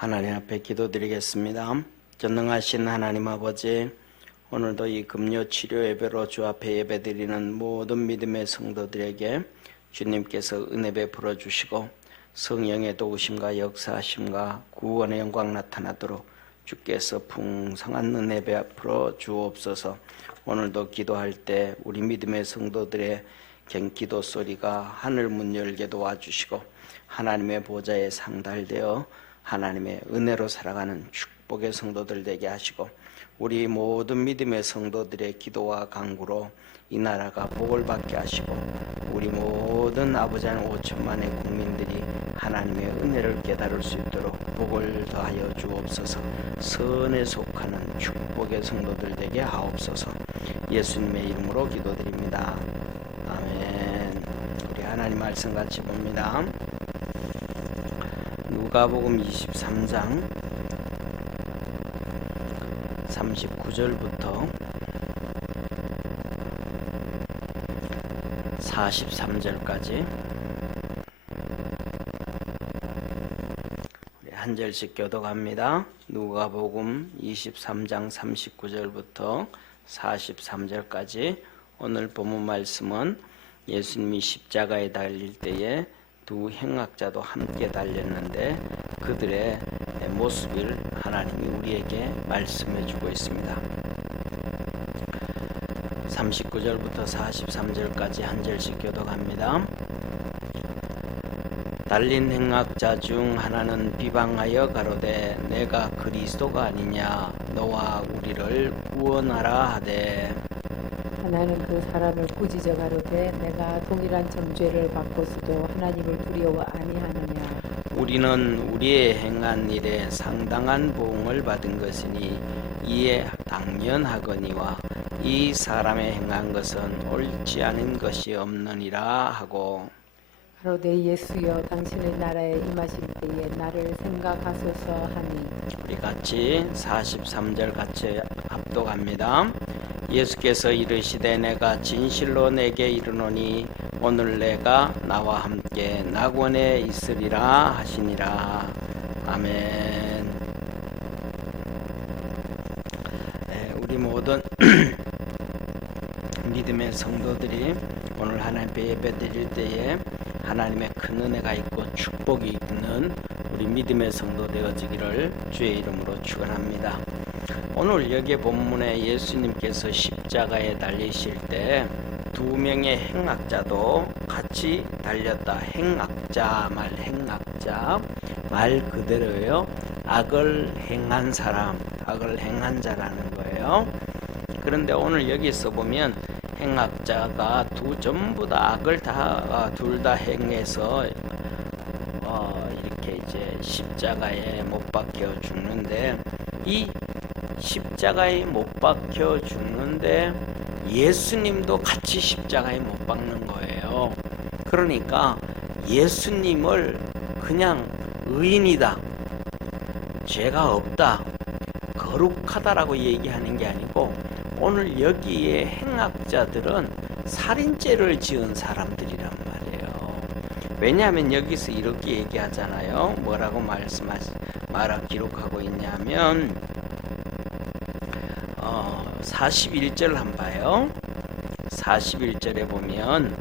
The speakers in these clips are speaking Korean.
하나님 앞에 기도드리겠습니다. 전능하신 하나님 아버지, 오늘도 이 금요 치료 예배로 주 앞에 예배드리는 모든 믿음의 성도들에게 주님께서 은혜 베풀어 주시고 성령의 도우심과 역사하심과 구원의 영광 나타나도록 주께서 풍성한 은혜 베풀어 주옵소서. 오늘도 기도할 때 우리 믿음의 성도들의 기도 소리가 하늘 문 열게 도와주시고 하나님의 보좌에 상달되어 하나님의 은혜로 살아가는 축복의 성도들 되게 하시고 우리 모든 믿음의 성도들의 기도와 간구로 이 나라가 복을 받게 하시고 우리 모든 아버지 하나님 5천만의 국민들이 하나님의 은혜를 깨달을 수 있도록 복을 더하여 주옵소서. 선에 속하는 축복의 성도들 되게 하옵소서. 예수님의 이름으로 기도드립니다. 아멘. 우리 하나님 말씀 같이 봅니다. 누가복음 23장 39절부터 43절까지 한 절씩 교독합니다. 누가복음 23장 39절부터 43절까지 오늘 본문 말씀은 예수님이 십자가에 달릴 때에 두 행악자도 함께 달렸는데 그들의 모습을 하나님이 우리에게 말씀해 주고 있습니다. 39절부터 43절까지 한 절씩 교독합니다. 달린 행악자 중 하나는 비방하여 가로되 내가 그리스도가 아니냐 너와 우리를 구원하라 하되 하나는 그 사람을 꾸짖어 가로되 내가 동일한 정죄를 받고서도 하나님을 두려워 아니하느냐. 우리는 우리의 행한 일에 상당한 보응을 받은 것이니 이에 당연하거니와 이 사람의 행한 것은 옳지 않은 것이 없느니라 하고 가로되 예수여 당신의 나라에 임하실 때에 나를 생각하소서 하니. 우리 같이 43절 같이 합독합니다. 예수께서 이르시되 내가 진실로 내게 이르노니 오늘 내가 나와 함께 낙원에 있으리라 하시니라. 아멘. 네, 우리 모든 믿음의 성도들이 오늘 하나님께 예배드릴 때에 하나님의 큰 은혜가 있고 축복이 있는 우리 믿음의 성도 되어지기를 주의 이름으로 축원합니다. 오늘 여기 본문에 예수님께서 십자가에 달리실 때 두 명의 행악자도 같이 달렸다. 행악자 말 그대로예요. 악을 행한 사람, 악을 행한 자라는 거예요. 그런데 오늘 여기서 보면 행악자가 전부 다 악을 둘 다 행해서 이렇게 이제 십자가에 못 박혀 죽는데 이 십자가에 못 박혀 죽는데 예수님도 같이 십자가에 못 박는 거예요. 그러니까 예수님을 그냥 의인이다, 죄가 없다, 거룩하다라고 얘기하는 게 아니고 오늘 여기에 행악자들은 살인죄를 지은 사람들이란 말이에요. 왜냐하면 여기서 이렇게 얘기하잖아요. 뭐라고 기록하고 있냐면 41절 한번 봐요. 41절에 보면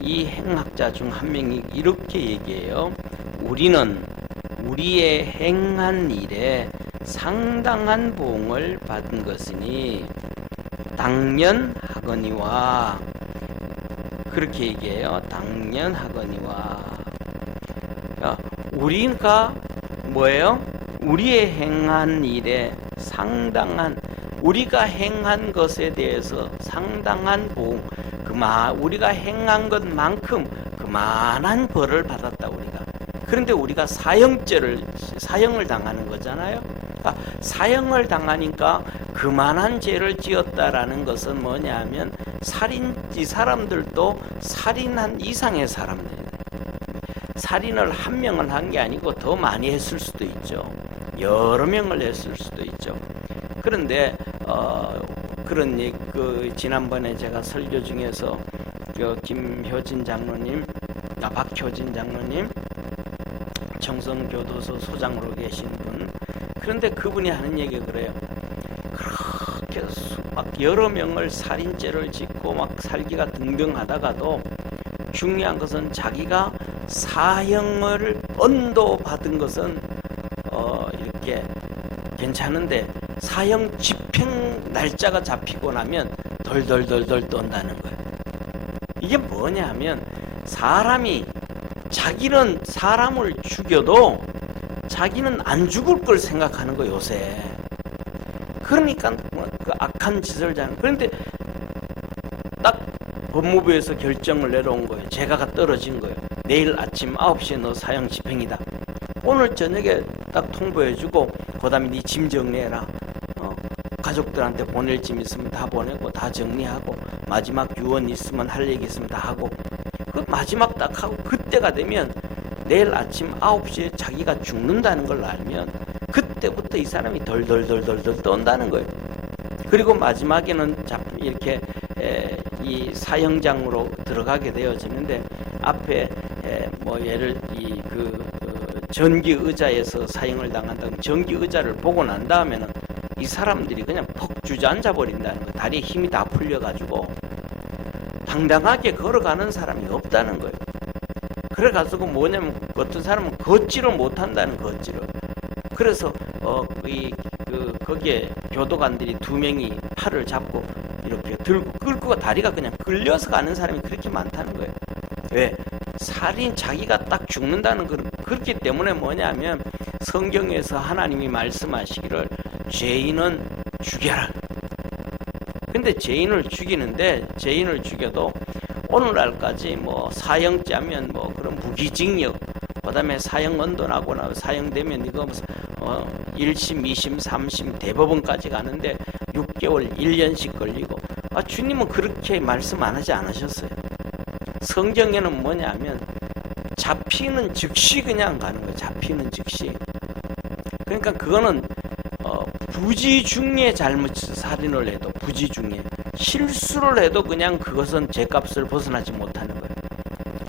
이 행악자 중 한 명이 이렇게 얘기해요. 우리는 우리의 행한 일에 상당한 보응을 받은 것이니 당연하거니와 그렇게 얘기해요. 당연하거니와 우리가 뭐예요? 우리의 행한 일에 상당한 우리가 행한 것에 대해서 상당한 보응 우리가 행한 것만큼 그만한 벌을 받았다 우리가. 그런데 우리가 사형을 당하는 거잖아요. 그러니까 사형을 당하니까 그만한 죄를 지었다라는 것은 뭐냐면 이 사람들도 살인한 이상의 사람들이에요. 살인을 한 명을 한 게 아니고 더 많이 했을 수도 있죠. 여러 명을 했을 수도 있죠. 그런데 지난번에 제가 설교 중에서 박효진 장로님 청성교도소 소장으로 계신 분. 그런데 그분이 하는 얘기가 그래요. 그렇게 막 여러 명을 살인죄를 짓고 막 살기가 등등하다가도 중요한 것은 자기가 사형을 언도받은 것은 이렇게 괜찮은데 사형 집행 날짜가 잡히고 나면 덜덜덜덜 떤다는 거예요. 이게 뭐냐 하면 사람이 자기는 사람을 죽여도 자기는 안 죽을 걸 생각하는 거 요새. 그러니까 그 악한 짓을 자는. 그런데 딱 법무부에서 결정을 내려온 거예요. 재가가 떨어진 거예요. 내일 아침 9시에 너 사형 집행이다. 오늘 저녁에 딱 통보해주고 그 다음에 네 짐 정리해라. 가족들한테 보낼 짐 있으면 다 보내고 다 정리하고 마지막 유언 있으면 할 얘기 있으면 다 하고 그 마지막 딱 하고 그때가 되면 내일 아침 9시에 자기가 죽는다는 걸 알면 그때부터 이 사람이 덜덜덜덜덜 떤다는 거예요. 그리고 마지막에는 이렇게 이 사형장으로 들어가게 되어지는데 앞에 뭐 예를 전기 의자에서 사형을 당한다면 전기 의자를 보고 난 다음에는 이 사람들이 그냥 퍽 주저앉아 버린다는 거. 다리에 힘이 다 풀려가지고 당당하게 걸어가는 사람이 없다는 거예요. 그래가지고 뭐냐면 어떤 사람은 걷지를 못한다는 걷지를. 그래서 거기에 교도관들이 2명이 팔을 잡고 이렇게 들고 끌고 다리가 그냥 끌려서 가는 사람이 그렇게 많다는 거예요. 왜? 살인 자기가 딱 죽는다는 건 그렇기 때문에 뭐냐면 성경에서 하나님이 말씀하시기를 죄인은 죽여라. 근데 죄인을 죽이는데 죄인을 죽여도 오늘날까지 뭐 사형자면 뭐 그런 무기징역 그다음에 사형 언도나고 나 사형되면 이거 1심, 2심, 3심 대법원까지 가는데 6개월, 1년씩 걸리고 주님은 그렇게 말씀 안 하지 않으셨어요. 성경에는 뭐냐면 잡히는 즉시 그냥 가는 거예요. 잡히는 즉시. 그러니까 그거는 부지중에 잘못 살인을 해도 부지중에 실수를 해도 그냥 그것은 죄값을 벗어나지 못하는 거예요.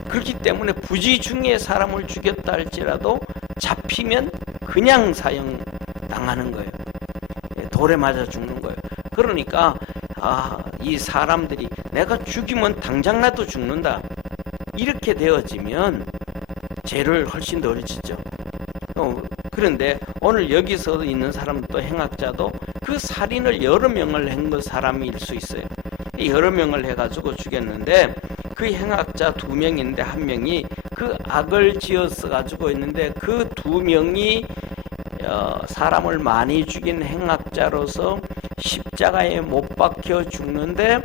그렇기 때문에 부지중에 사람을 죽였다 할지라도 잡히면 그냥 사형 당하는 거예요. 돌에 맞아 죽는 거예요. 그러니까 이 사람들이 내가 죽이면 당장나도 죽는다 이렇게 되어지면 죄를 훨씬 덜 지죠. 그런데 오늘 여기서 있는 사람도 행악자도 그 살인을 여러 명을 한 사람일 수 있어요. 여러 명을 해가지고 죽였는데 그 행악자 2명인데 1명이 그 악을 지어서 가지고 있는데 그 2명이 사람을 많이 죽인 행악자로서 십자가에 못 박혀 죽는데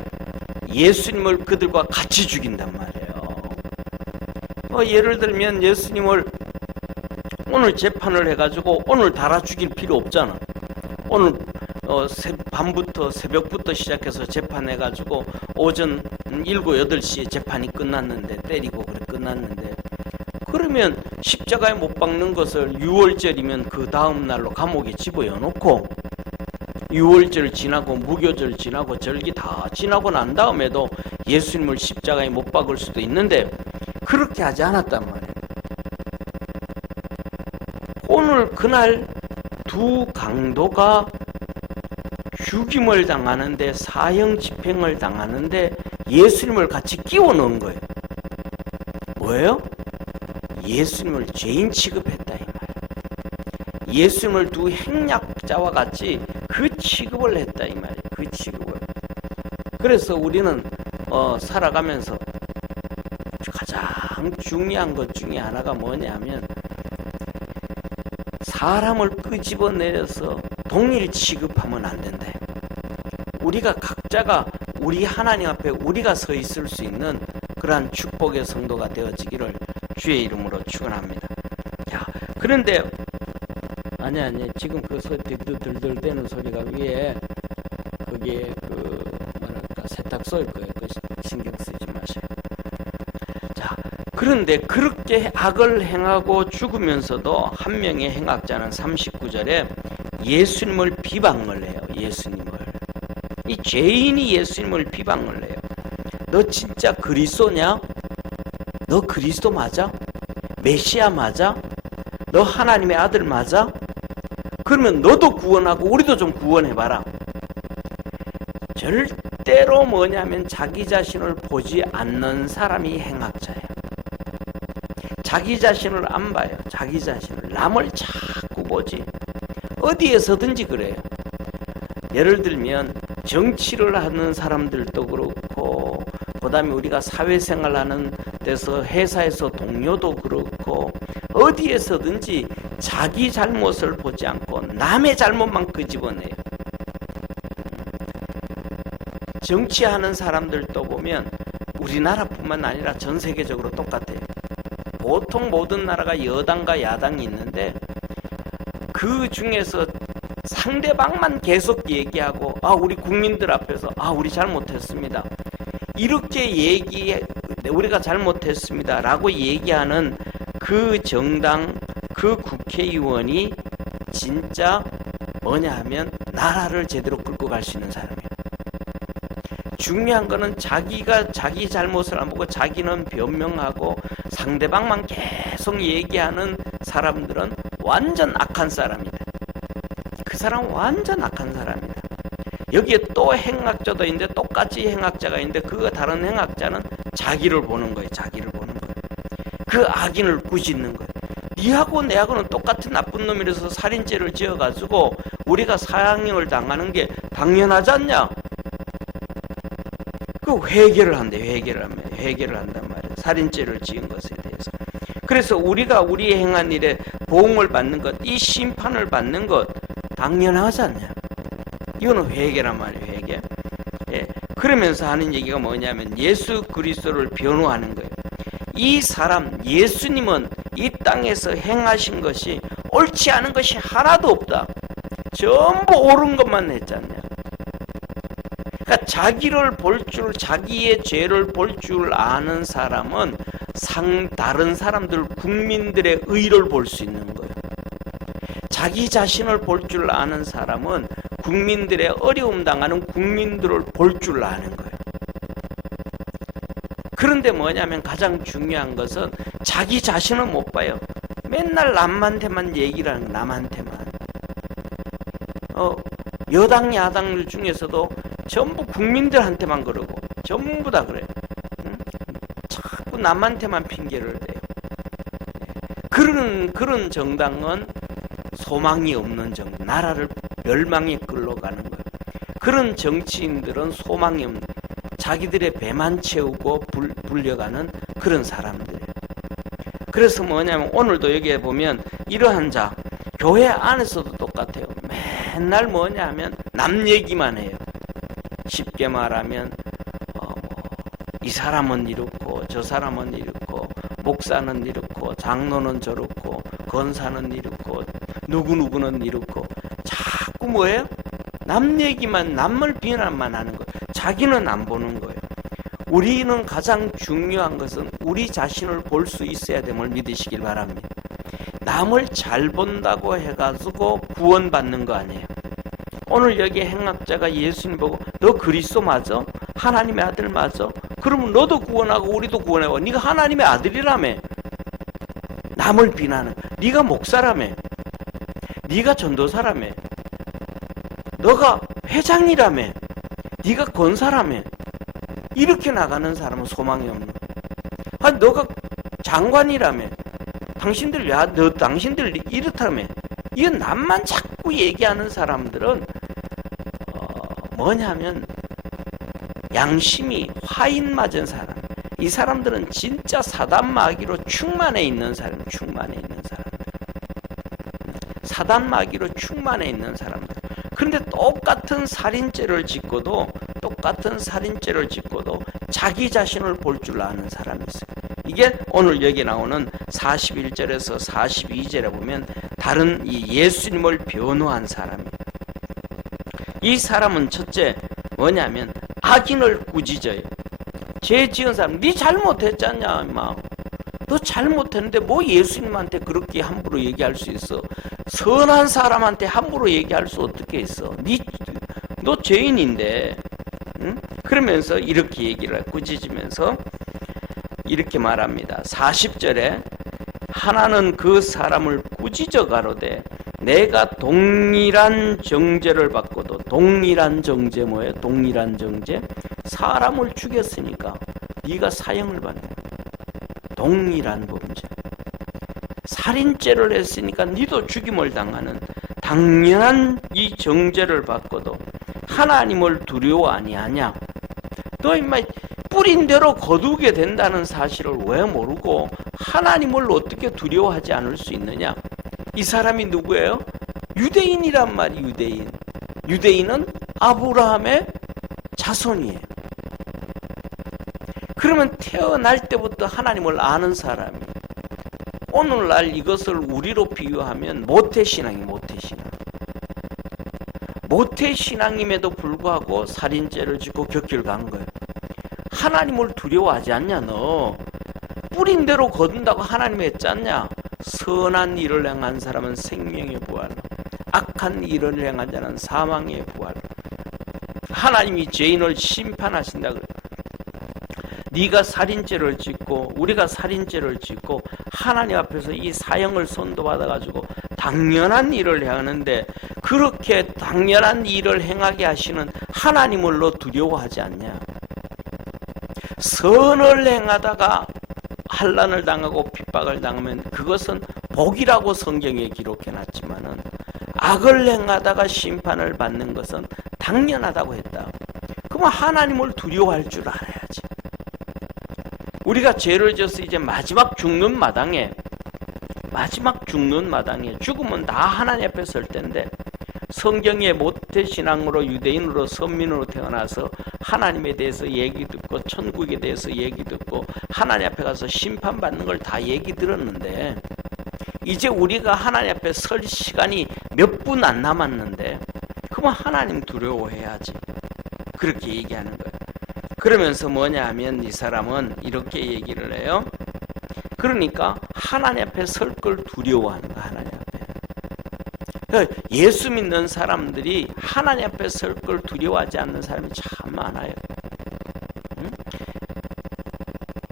예수님을 그들과 같이 죽인단 말이에요. 예를 들면 예수님을 오늘 재판을 해가지고 오늘 달아 죽일 필요 없잖아. 오늘 밤부터 새벽부터 시작해서 재판해가지고 오전 7, 8시에 재판이 끝났는데 때리고 그래 끝났는데 그러면 십자가에 못 박는 것을 6월절이면 그 다음 날로 감옥에 집어넣고 6월절 지나고 무교절 지나고 절기 다 지나고 난 다음에도 예수님을 십자가에 못 박을 수도 있는데 그렇게 하지 않았단 말이에요. 오늘 그날 2 강도가 죽임을 당하는데 사형 집행을 당하는데 예수님을 같이 끼워 넣은 거예요. 뭐예요? 예수님을 죄인 취급했다 이 말이에요. 예수님을 2 행약자와 같이 그 취급을 했다 이 말이에요. 그 취급을. 그래서 우리는 살아가면서 가장 중요한 것 중에 하나가 뭐냐면 사람을 끄집어내려서 동일 취급하면 안 된다. 우리가 각자가 우리 하나님 앞에 우리가 서 있을 수 있는 그러한 축복의 성도가 되어지기를 주의 이름으로 축원합니다. 자, 그런데 아니 지금 그 들들대는 소리가 위에 거기에 세탁소일 거예요. 그 신경 쓰지 마세요. 자, 그런데 그렇게 악을 행하고 죽으면서도 한 명의 행악자는 39절에 예수님을 비방을 해요. 예수님을. 이 죄인이 예수님을 비방을 해요. 너 진짜 그리스도냐? 너 그리스도 맞아? 메시아 맞아? 너 하나님의 아들 맞아? 그러면 너도 구원하고 우리도 좀 구원해봐라. 절대로 뭐냐면 자기 자신을 보지 않는 사람이 행악자예요. 자기 자신을 안 봐요. 자기 자신을. 남을 자꾸 보지. 어디에서든지 그래요. 예를 들면 정치를 하는 사람들도 그렇고, 그 다음에 우리가 사회생활하는 데서 회사에서 동료도 그렇고, 어디에서든지 자기 잘못을 보지 않고 남의 잘못만 끄집어내요. 정치하는 사람들도 보면 우리나라뿐만 아니라 전 세계적으로 똑같아요. 보통 모든 나라가 여당과 야당이 있는데 그 중에서 상대방만 계속 얘기하고 우리 국민들 앞에서 우리 잘못했습니다. 이렇게 우리가 잘못했습니다 라고 얘기하는 그 정당, 그 국회의원이 진짜 뭐냐 하면 나라를 제대로 끌고 갈 수 있는 사람이에요. 중요한 거는 자기가 자기 잘못을 안 보고 자기는 변명하고 상대방만 계속 얘기하는 사람들은 완전 악한 사람이다. 그 사람은 완전 악한 사람이다. 여기에 또 행악자도 있는데 똑같이 행악자가 있는데 그 다른 행악자는 자기를 보는 거예요. 자기를 보는 거예요. 그 악인을 꾸짖는 거예요. 니하고 내하고는 똑같은 나쁜 놈이라서 살인죄를 지어가지고 우리가 사형을 당하는 게 당연하지 않냐? 그 회개를 한대. 회개를 한단 말이에요. 살인죄를 지은 것에 대해서. 그래서 우리가 우리 행한 일에 보응을 받는 것, 이 심판을 받는 것 당연하지 않냐? 이거는 회개란 말이에요. 회개. 예. 그러면서 하는 얘기가 뭐냐면 예수 그리스도를 변호하는 거예요. 이 사람 예수님은 이 땅에서 행하신 것이 옳지 않은 것이 하나도 없다. 전부 옳은 것만 했잖냐. 그러니까 자기를 볼 줄, 자기의 죄를 볼 줄 아는 사람은 다른 사람들, 국민들의 의를 볼 수 있는 거예요. 자기 자신을 볼 줄 아는 사람은 국민들의 어려움 당하는 국민들을 볼 줄 아는 거예요. 그런데 뭐냐면 가장 중요한 것은 자기 자신은 못 봐요. 맨날 남한테만 얘기를 하는 거예요. 남한테만. 여당 야당들 중에서도 전부 국민들한테만 그러고 전부 다 그래요. 자꾸 남한테만 핑계를 대요. 그런 정당은 소망이 없는 정당, 나라를 멸망에 끌러가는 거예요. 그런 정치인들은 소망이 없는, 자기들의 배만 채우고 불려가는 그런 사람들이에요. 그래서 뭐냐면 오늘도 여기에 보면 이러한 자, 교회 안에서도 똑같아요. 맨날 뭐냐 하면 남 얘기만 해요. 쉽게 말하면 이 사람은 이렇고 저 사람은 이렇고 목사는 이렇고 장로는 저렇고 권사는 이렇고 누구누구는 이렇고 자꾸 뭐예요? 남 얘기만, 남을 비난만 하는 거예요. 자기는 안 보는 거예요. 우리는 가장 중요한 것은 우리 자신을 볼 수 있어야 됨을 믿으시길 바랍니다. 남을 잘 본다고 해가지고 구원받는 거 아니에요. 오늘 여기 행악자가 예수님 보고 너 그리스도 맞아? 하나님의 아들 맞아? 그러면 너도 구원하고 우리도 구원하고 네가 하나님의 아들이라며. 남을 비난해. 네가 목사라며. 네가 전도사라며. 너가 회장이라며. 네가 권사라며. 이렇게 나가는 사람은 소망이 없는 거야. 너가 장관이라며. 당신들 이렇다며. 이건 남만 자꾸 얘기하는 사람들은 뭐냐면 양심이 화인 맞은 사람. 이 사람들은 진짜 사단 마귀로 충만해 있는 사람. 사단 마귀로 충만해 있는 사람들. 그런데 똑같은 살인죄를 짓고도 자기 자신을 볼 줄 아는 사람이 있어요. 이게 오늘 여기 나오는 41절에서 42절에 보면 다른 이 예수님을 변호한 사람이에요. 이 사람은 첫째 뭐냐면 악인을 꾸짖어요. 죄 지은 사람, 네 잘못했잖냐 임마. 너 잘못했는데 뭐 예수님한테 그렇게 함부로 얘기할 수 있어. 선한 사람한테 함부로 얘기할 수 어떻게 있어. 너 죄인인데. 응? 그러면서 이렇게 얘기를 꾸짖으면서 이렇게 말합니다. 40절에 하나는 그 사람을 꾸짖어 가로되 내가 동일한 정죄를 받고도, 동일한 정죄 뭐예요? 동일한 정죄? 사람을 죽였으니까 네가 사형을 받는 거야. 동일한 범죄. 살인죄를 했으니까 네도 죽임을 당하는 당연한 이 정죄를 받고도 하나님을 두려워 아니하냐? 너 인마 뿌린 대로 거두게 된다는 사실을 왜 모르고 하나님을 어떻게 두려워하지 않을 수 있느냐? 이 사람이 누구예요? 유대인이란 말이 유대인. 유대인은 아브라함의 자손이에요. 그러면 태어날 때부터 하나님을 아는 사람이, 오늘날 이것을 우리로 비유하면 모태신앙이 모태신앙. 모태신앙임에도 불구하고 살인죄를 짓고 격길 간 거예요. 하나님을 두려워하지 않냐 너? 뿌린 대로 거둔다고 하나님이 했잖냐? 선한 일을 행한 사람은 생명의 부활로, 악한 일을 행한 자는 사망의 부활로. 하나님이 죄인을 심판하신다 그래. 네가 살인죄를 짓고 우리가 살인죄를 짓고 하나님 앞에서 이 사형을 선도받아가지고 당연한 일을 행하는데, 그렇게 당연한 일을 행하게 하시는 하나님을 너 두려워하지 않냐? 선을 행하다가 환난을 당하고 핍박을 당하면 그것은 복이라고 성경에 기록해놨지만은, 악을 행하다가 심판을 받는 것은 당연하다고 했다. 그러면 하나님을 두려워할 줄 알아야지. 우리가 죄를 져서 이제 마지막 죽는 마당에 죽으면 다 하나님 앞에 설 텐데, 성경의 모태신앙으로 유대인으로 선민으로 태어나서 하나님에 대해서 얘기 듣고 천국에 대해서 얘기 듣고 하나님 앞에 가서 심판받는 걸 다 얘기 들었는데, 이제 우리가 하나님 앞에 설 시간이 몇 분 안 남았는데 그러면 하나님 두려워해야지. 그렇게 얘기하는 거예요. 그러면서 뭐냐 하면 이 사람은 이렇게 얘기를 해요. 그러니까 하나님 앞에 설 걸 두려워하는 거야. 하나님 앞에. 그러니까 예수 믿는 사람들이 하나님 앞에 설 걸 두려워하지 않는 사람이 참 많아요. 응?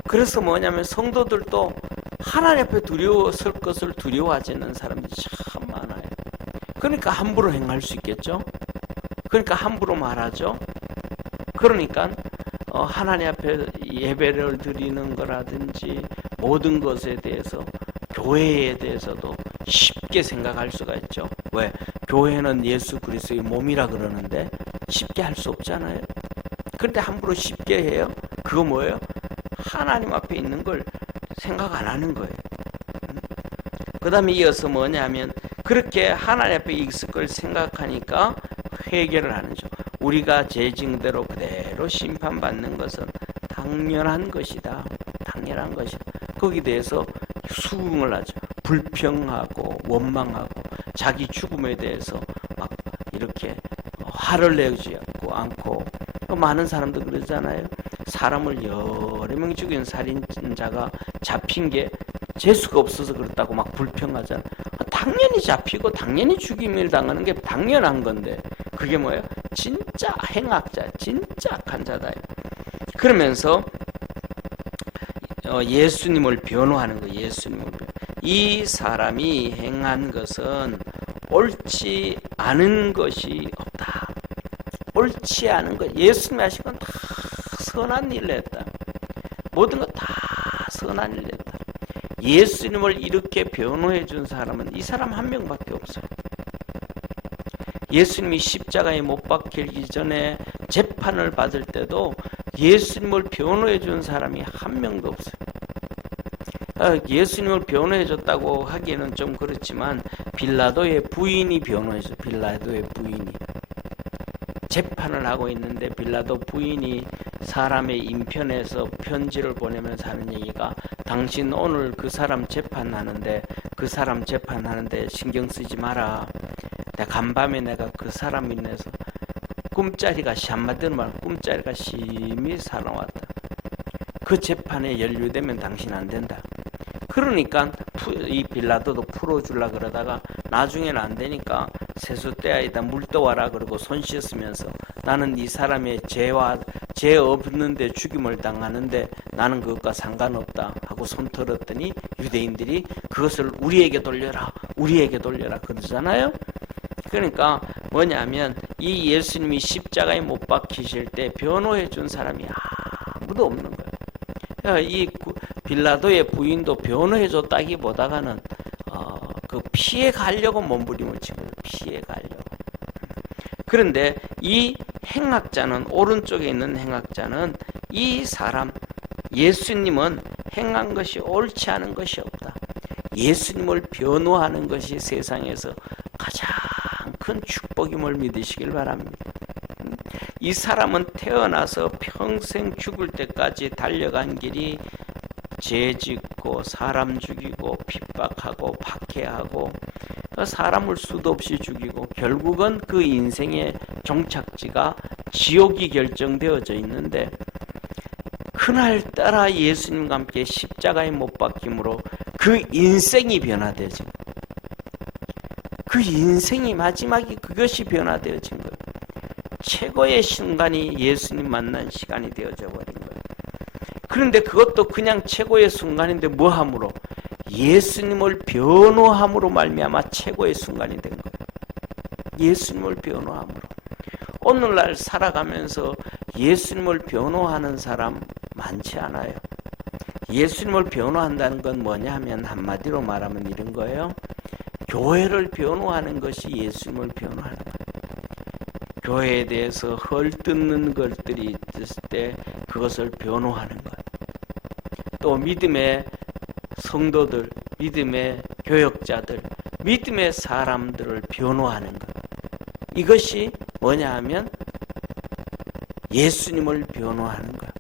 그래서 뭐냐면 성도들도 하나님 앞에 설 것을 두려워하지 않는 사람들이 참 많아요. 그러니까 함부로 행할 수 있겠죠. 그러니까 함부로 말하죠. 그러니까 하나님 앞에 예배를 드리는 거라든지 모든 것에 대해서, 교회에 대해서도 쉽게 생각할 수가 있죠. 왜? 교회는 예수 그리스도의 몸이라 그러는데 쉽게 할 수 없잖아요. 그런데 함부로 쉽게 해요? 그거 뭐예요? 하나님 앞에 있는 걸 생각 안 하는 거예요. 그 다음에 이어서 뭐냐면, 그렇게 하나님 앞에 있을 걸 생각하니까 회개를 하는죠. 우리가 죄징대로 그대로 심판받는 것은 당연한 것이다. 당연한 것이다. 거기에 대해서 수긍을 하죠. 불평하고 원망하고 자기 죽음에 대해서 막 이렇게 화를 내지 않고, 많은 사람들 그러잖아요. 사람을 여러 명 죽인 살인자가 잡힌 게 재수가 없어서 그렇다고 막 불평하잖아요. 당연히 잡히고 당연히 죽임을 당하는 게 당연한 건데, 그게 뭐예요? 진짜 행악자, 진짜 악한 자다. 그러면서 예수님을 변호하는 거예요. 예수님을. 이 사람이 행한 것은 옳지 않은 것이 없다. 옳지 않은 것. 예수님이 하신 건 다 선한 일을 했다. 모든 것 다 선한 일을 했다. 예수님을 이렇게 변호해 준 사람은 이 사람 한 명밖에 없어요. 예수님이 십자가에 못 박히기 전에 재판을 받을 때도 예수님을 변호해 준 사람이 한 명도 없어요. 예수님을 변호해 줬다고 하기에는 좀 그렇지만 빌라도의 부인이 변호해 줘. 빌라도의 부인이 재판을 하고 있는데 빌라도 부인이 사람의 인편에서 편지를 보내면서 하는 얘기가, 당신 오늘 그 사람 재판하는데 신경 쓰지 마라. 간밤에 내가 그 사람 인해서 꿈자리가, 한마디로 말하면 꿈자리가 심히 살아왔다. 그 재판에 연루되면 당신 안 된다. 그러니까 이 빌라도도 풀어주려 그러다가 나중에는 안 되니까 세숫대야에다 물 떠와라 그러고 손 씻으면서, 나는 이 사람의 죄 없는데 죽임을 당하는데 나는 그것과 상관없다 하고 손 털었더니 유대인들이 그것을 우리에게 돌려라, 우리에게 돌려라 그러잖아요. 그러니까 뭐냐면 이 예수님이 십자가에 못 박히실 때 변호해 준 사람이 아무도 없는 거예요. 그러니까 이 빌라도의 부인도 변호해 줬다기보다가는 그 피해 가려고 몸부림을 친 거예요. 피해 가려고. 그런데 이 행악자는, 오른쪽에 있는 행악자는, 이 사람 예수님은 행한 것이 옳지 않은 것이 없다, 예수님을 변호하는 것이 세상에서 가장 큰 축복임을 믿으시길 바랍니다. 이 사람은 태어나서 평생 죽을 때까지 달려간 길이 죄 짓고 사람 죽이고 핍박하고 박해하고 사람을 수도 없이 죽이고 결국은 그 인생의 종착지가 지옥이 결정되어져 있는데, 그날따라 예수님과 함께 십자가에 못 박힘으로 그 인생이 변화되어진 거예요. 그 인생이 마지막이 그것이 변화되어진 거예요. 최고의 순간이 예수님 만난 시간이 되어져 버린 거예요. 그런데 그것도 그냥 최고의 순간인데 뭐함으로? 예수님을 변호함으로 말미암아 최고의 순간이 된 거예요. 예수님을 변호함으로. 오늘날 살아가면서 예수님을 변호하는 사람 많지 않아요. 예수님을 변호한다는 건 뭐냐 하면 한마디로 말하면 이런 거예요. 교회를 변호하는 것이 예수님을 변호하는 거예요. 교회에 대해서 헐뜯는 것들이 있을 때 그것을 변호하는 거예요. 또 믿음의 성도들, 믿음의 교역자들, 믿음의 사람들을 변호하는 것, 이것이 뭐냐 하면 예수님을 변호하는 거야.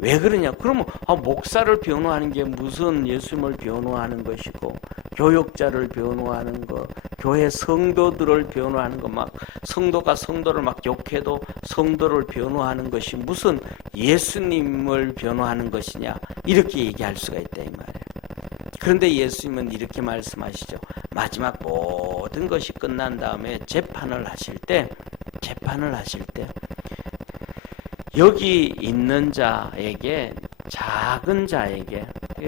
왜 그러냐? 그러면 목사를 변호하는 게 무슨 예수님을 변호하는 것이고, 교역자를 변호하는 것, 교회 성도들을 변호하는 것, 막 성도가 성도를 막 욕해도 성도를 변호하는 것이 무슨 예수님을 변호하는 것이냐, 이렇게 얘기할 수가 있다 이 말이에요. 그런데 예수님은 이렇게 말씀하시죠. 마지막 모든 것이 끝난 다음에 재판을 하실 때 여기 있는 자에게, 작은 자에게,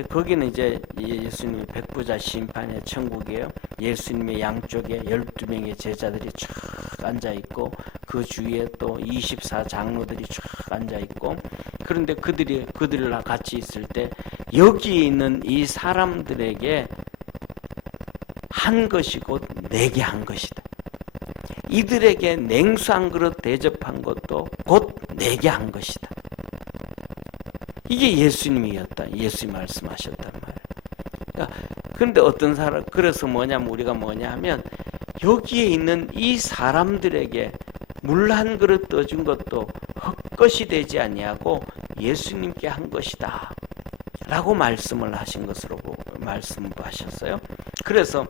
거기는 이제 예수님의 백부자 심판의 천국이에요. 예수님의 양쪽에 12명의 제자들이 쫙 앉아있고 그 주위에 또 24장로들이 쫙 앉아있고, 그런데 그들이랑 같이 있을 때 여기 있는 이 사람들에게 한 것이 곧 내게 한 것이다. 이들에게 냉수 한 그릇 대접한 것도 곧 내게 한 것이다. 이게 예수님이었다. 예수님 말씀하셨단 말이에요. 그런데 어떤 사람, 그래서 우리가 뭐냐 하면 여기에 있는 이 사람들에게 물 한 그릇 떠준 것도 헛것이 되지 아니하고 예수님께 한 것이다 라고 말씀을 하신 것으로 말씀하셨어요. 그래서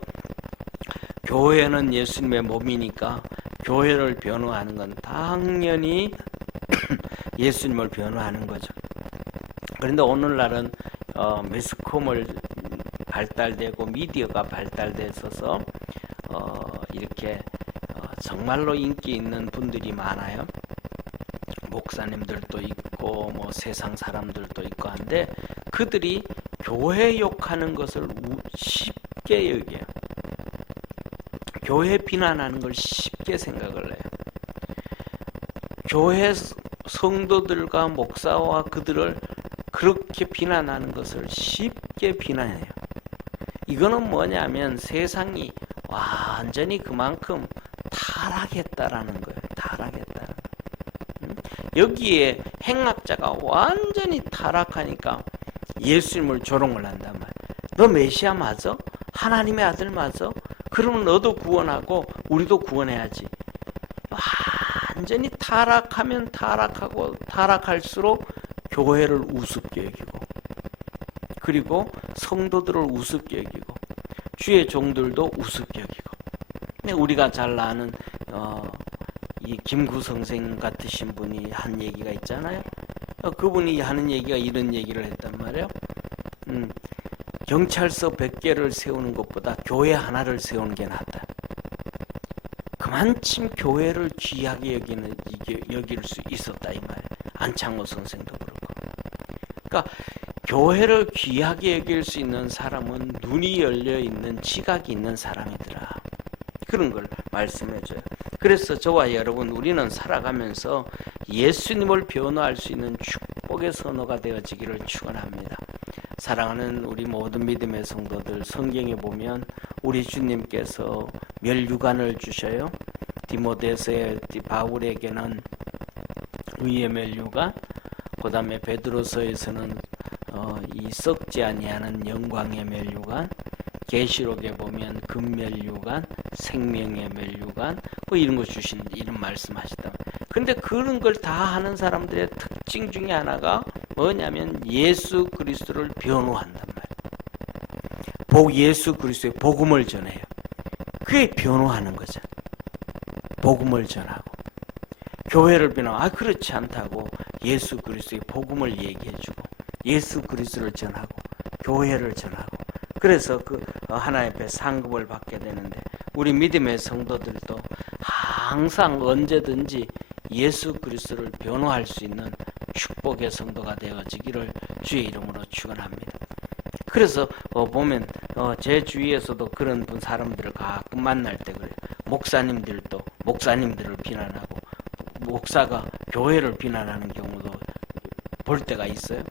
교회는 예수님의 몸이니까 교회를 변호하는 건 당연히 예수님을 변호하는 거죠. 그런데 오늘날은 매스컴을 발달되고 미디어가 발달되어서 이렇게 정말로 인기 있는 분들이 많아요. 목사님들도 있고 뭐 세상 사람들도 있고 한데, 그들이 교회 욕하는 것을 쉽게 여겨요. 교회 비난하는 걸 쉽게 생각을 해요. 교회 성도들과 목사와 그들을 그렇게 비난하는 것을 쉽게 비난해요. 이거는 뭐냐면 세상이 완전히 그만큼 타락했다라는 거예요. 타락했다라는 거예요. 여기에 행악자가 완전히 타락하니까 예수님을 조롱을 한단 말이에요. 너 메시아 맞아? 하나님의 아들 맞아? 그러면 너도 구원하고 우리도 구원해야지. 완전히 타락하면 타락하고 타락할수록 교회를 우습게 여기고, 그리고 성도들을 우습게 여기고, 주의 종들도 우습게 여기고. 우리가 잘 아는 이 김구 선생 같으신 분이 한 얘기가 있잖아요. 그분이 하는 얘기가 이런 얘기를 했단 말이에요. 경찰서 100개를 세우는 것보다 교회 하나를 세우는 게 낫다. 그만큼 교회를 귀하게 여길 수 있었다 이 말이에요. 안창호 선생도 그렇고. 그러니까 교회를 귀하게 여길 수 있는 사람은 눈이 열려 있는 지각이 있는 사람이더라. 그런 걸 말씀해줘요. 그래서 저와 여러분, 우리는 살아가면서 예수님을 변호할 수 있는 축복의 선호가 되어지기를 축원합니다. 사랑하는 우리 모든 믿음의 성도들, 성경에 보면 우리 주님께서 멸류관을 주셔요. 디모데서의 바울에게는 의의 멸류관, 그 다음에 베드로서에서는 이 썩지 아니하는 영광의 멸류관, 계시록에 보면 금멸류관, 생명의 멸류관, 뭐 이런 거 주신, 이런 말씀하시다. 근데 그런 걸 다 하는 사람들의 특징 중에 하나가 뭐냐면 예수 그리스도를 변호한단 말이에요. 예수 그리스도의 복음을 전해요. 그게 변호하는 거죠. 복음을 전하고. 교회를 변호하고, 그렇지 않다고 예수 그리스도의 복음을 얘기해주고, 예수 그리스도를 전하고, 교회를 전하고. 그래서 그 하나님 앞에 상급을 받게 되는데, 우리 믿음의 성도들도 항상 언제든지 예수 그리스도를 변호할 수 있는 축복의 성도가 되어지기를 주의 이름으로 축원합니다. 그래서 보면 제 주위에서도 그런 사람들을 가끔 만날 때 그래요. 목사님들도 목사님들을 비난하고, 목사가 교회를 비난하는 경우도 볼 때가 있어요.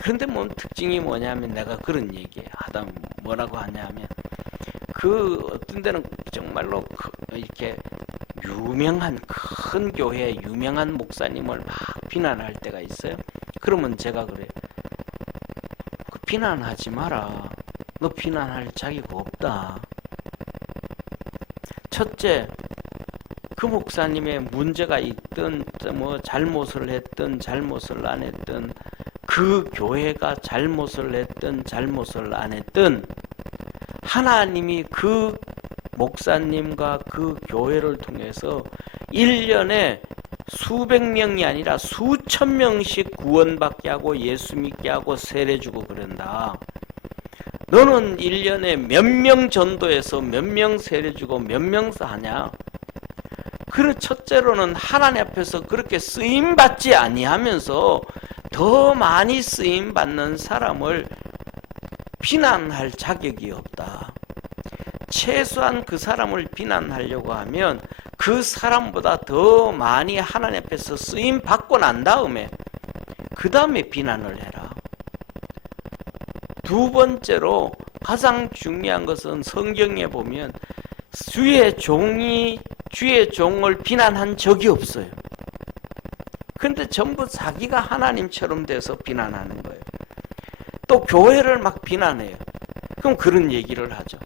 그런데 특징이 뭐냐면, 내가 그런 얘기 하다 뭐라고 하냐면, 어떤 데는 정말로 이렇게 유명한 큰 교회 유명한 목사님을 막 비난할 때가 있어요. 그러면 제가 그래요. 비난하지 마라. 너 비난할 자기가 없다. 첫째, 그 목사님의 문제가 있든 잘못을 했든 잘못을 안 했든, 그 교회가 잘못을 했든 잘못을 안 했든, 하나님이 그 목사님과 그 교회를 통해서 1년에 수백 명이 아니라 수천 명씩 구원받게 하고 예수 믿게 하고 세례 주고 그런다. 너는 1년에 몇 명 전도해서 몇 명 세례 주고 몇 명 하냐? 첫째로는 하나님 앞에서 그렇게 쓰임 받지 아니하면서 더 많이 쓰임 받는 사람을 비난할 자격이 없다. 최소한 그 사람을 비난하려고 하면 그 사람보다 더 많이 하나님 앞에서 쓰임 받고 난 다음에 그 다음에 비난을 해라. 두 번째로 가장 중요한 것은, 성경에 보면 주의 종이 주의 종을 비난한 적이 없어요. 그런데 전부 자기가 하나님처럼 돼서 비난하는 거예요. 또 교회를 막 비난해요. 그럼 그런 얘기를 하죠.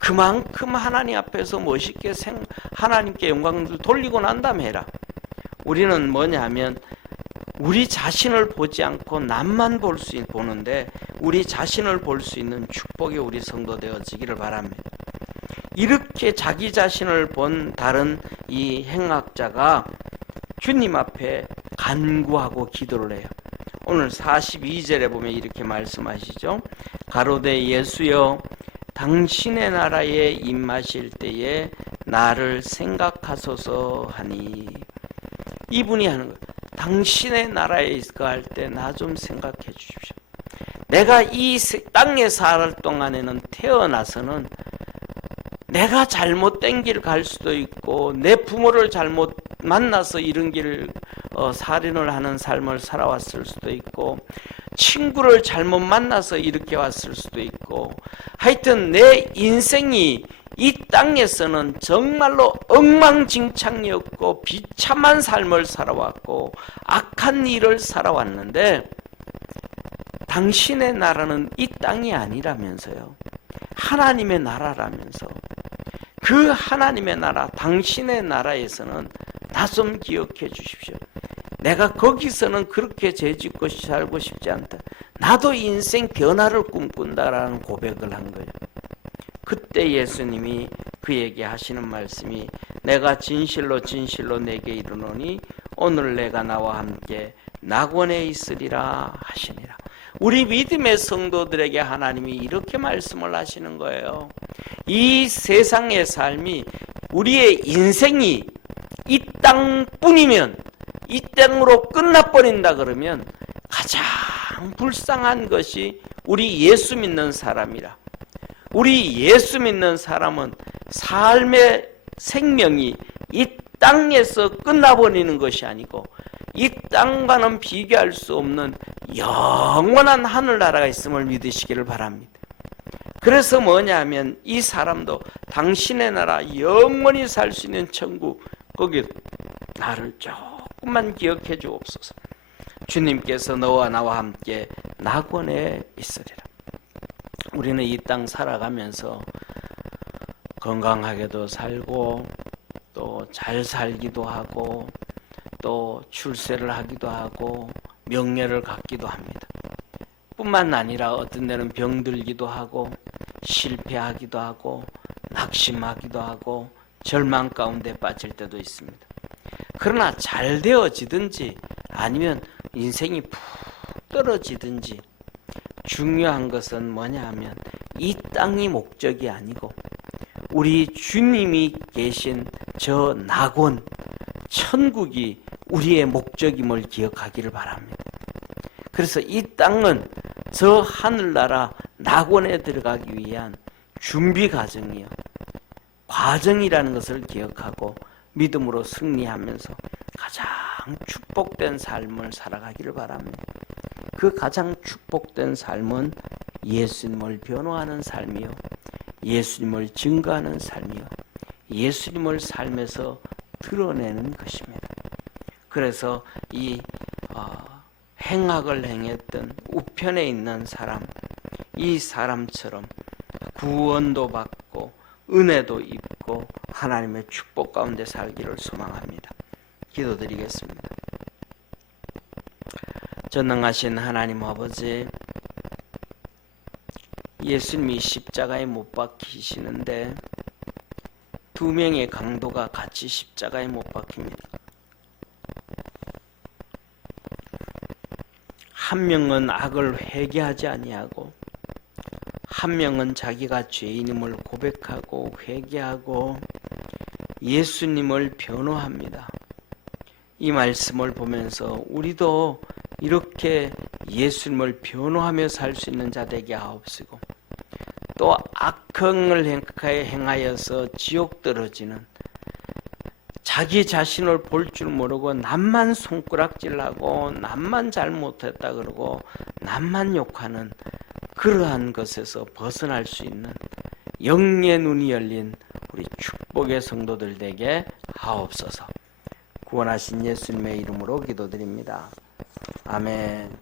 그만큼 하나님 앞에서 멋있게 하나님께 영광을 돌리고 난 다음에 해라. 우리는 뭐냐면, 우리 자신을 보지 않고 남만 보는데, 우리 자신을 볼 수 있는 축복이 우리 성도 되어지기를 바랍니다. 이렇게 자기 자신을 본 다른 이 행악자가 주님 앞에 간구하고 기도를 해요. 오늘 42절에 보면 이렇게 말씀하시죠. 가로되 예수여, 당신의 나라에 임하실 때에 나를 생각하소서 하니. 이분이 하는 거예요. 당신의 나라에 거할 때 나 좀 생각해 주십시오. 내가 이 땅에 살 동안에는, 태어나서는 내가 잘못된 길 갈 수도 있고, 내 부모를 잘못 만나서 이런 길을 살인을 하는 삶을 살아왔을 수도 있고, 친구를 잘못 만나서 이렇게 왔을 수도 있고, 하여튼 내 인생이 이 땅에서는 정말로 엉망진창이었고 비참한 삶을 살아왔고 악한 일을 살아왔는데, 당신의 나라는 이 땅이 아니라면서요. 하나님의 나라라면서, 그 하나님의 나라, 당신의 나라에서는 나 좀 기억해 주십시오. 내가 거기서는 그렇게 죄짓고 살고 싶지 않다. 나도 인생 변화를 꿈꾼다라는 고백을 한 거예요. 그때 예수님이 그에게 하시는 말씀이, 내가 진실로 진실로 내게 이르노니 오늘 내가 나와 함께 낙원에 있으리라 하시니라. 우리 믿음의 성도들에게 하나님이 이렇게 말씀을 하시는 거예요. 이 세상의 삶이, 우리의 인생이 이 땅뿐이면, 이 땅으로 끝나버린다 그러면 가장 가장 불쌍한 것이 우리 예수 믿는 사람이라. 우리 예수 믿는 사람은 삶의 생명이 이 땅에서 끝나버리는 것이 아니고 이 땅과는 비교할 수 없는 영원한 하늘나라가 있음을 믿으시기를 바랍니다. 그래서 뭐냐면 이 사람도 당신의 나라 영원히 살 수 있는 천국, 거기 나를 조금만 기억해 주옵소서. 주님께서 너와 나와 함께 낙원에 있으리라. 우리는 이 땅 살아가면서 건강하게도 살고 또 잘 살기도 하고 또 출세를 하기도 하고 명예를 갖기도 합니다. 뿐만 아니라 어떤 데는 병들기도 하고 실패하기도 하고 낙심하기도 하고 절망 가운데 빠질 때도 있습니다. 그러나 잘 되어지든지 아니면 인생이 푹 떨어지든지 중요한 것은 뭐냐 하면 이 땅이 목적이 아니고 우리 주님이 계신 저 낙원, 천국이 우리의 목적임을 기억하기를 바랍니다. 그래서 이 땅은 저 하늘나라 낙원에 들어가기 위한 준비 과정이요. 과정이라는 것을 기억하고 믿음으로 승리하면서 가장 축복된 삶을 살아가기를 바랍니다. 그 가장 축복된 삶은 예수님을 변호하는 삶이요. 예수님을 증거하는 삶이요. 예수님을 삶에서 드러내는 것입니다. 그래서 이 행악을 행했던 우편에 있는 사람, 이 사람처럼 구원도 받고 은혜도 입고 하나님의 축복 가운데 살기를 소망합니다. 기도드리겠습니다. 전능하신 하나님 아버지, 예수님이 십자가에 못 박히시는데 두 명의 강도가 같이 십자가에 못 박힙니다. 한 명은 악을 회개하지 아니하고 한 명은 자기가 죄인임을 고백하고 회개하고 예수님을 변호합니다. 이 말씀을 보면서 우리도 이렇게 예수님을 변호하며 살 수 있는 자 되게 하옵시고 또 악행을 행하여서 지옥 떨어지는 자기 자신을 볼 줄 모르고 남만 손가락질하고 남만 잘못했다 그러고 남만 욕하는 그러한 것에서 벗어날 수 있는 영의 눈이 열린 우리 축복의 성도들 되게 하옵소서. 구원하신 예수님의 이름으로 기도드립니다. 아멘.